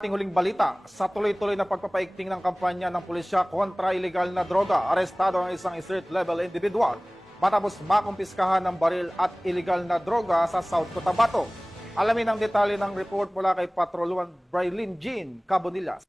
Ating huling balita, sa tuloy-tuloy na pagpapaigting ng kampanya ng pulisya kontra ilegal na droga, arestado ang isang street-level individual matapos makumpiskahan ng baril at ilegal na droga sa South Cotabato. Alamin ang detalye ng report mula kay Patrol 1 Braylin Jean Cabonillas.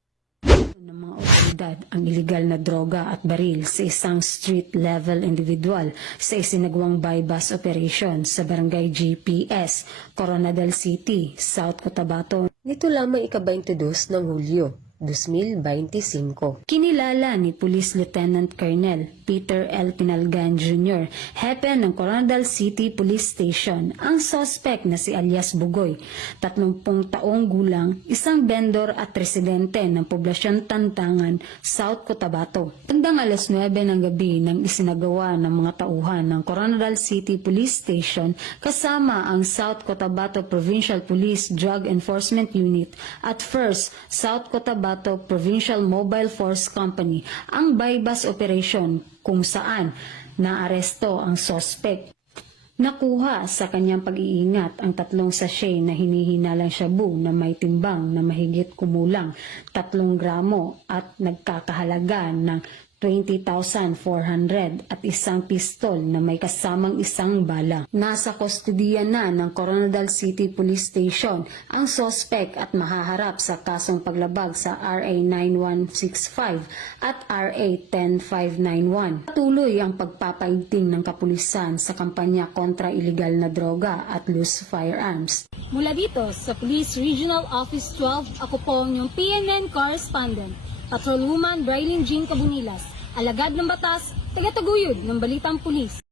Ng mga otoridad ang ilegal na droga at baril sa isang street-level individual sa isinagawang buy-bust operation sa Barangay GPS, Coronadal City, South Cotabato. Nito lamang ika-22 ng Hulyo, 2025. Kinilala ni Police Lieutenant Colonel Peter L. Pinalgan Jr., hepe ng Coronadal City Police Station, ang suspect na si alias Bugoy, 30 taong gulang, isang vendor at residente ng poblasyon Tantangan, South Cotabato. Bandang alas 9 ng gabi nang isinagawa ng mga tauhan ng Coronadal City Police Station kasama ang South Cotabato Provincial Police Drug Enforcement Unit at 1st South Cotabato Provincial Mobile Force Company ang buy-bust operation kung saan naaresto ang suspect. Nakuha sa kanyang pag-iingat ang 3 sachet na hinihinalang shabu na may timbang na mahigit kumulang 3 gramo at nagkakahalaga ng 20,400 at isang pistol na may kasamang isang bala. Nasa kustodiya na ng Coronadal City Police Station ang suspect at mahaharap sa kasong paglabag sa RA 9165 at RA 10591. Patuloy ang pagpapaigting ng kapulisan sa kampanya kontra ilegal na droga at loose firearms. Mula dito sa Police Regional Office 12, ako po ang inyong PNN correspondent, Patrolwoman Braylin Jean Cabonillas, alagad ng batas, taga-taguyod ng Balitang Pulis.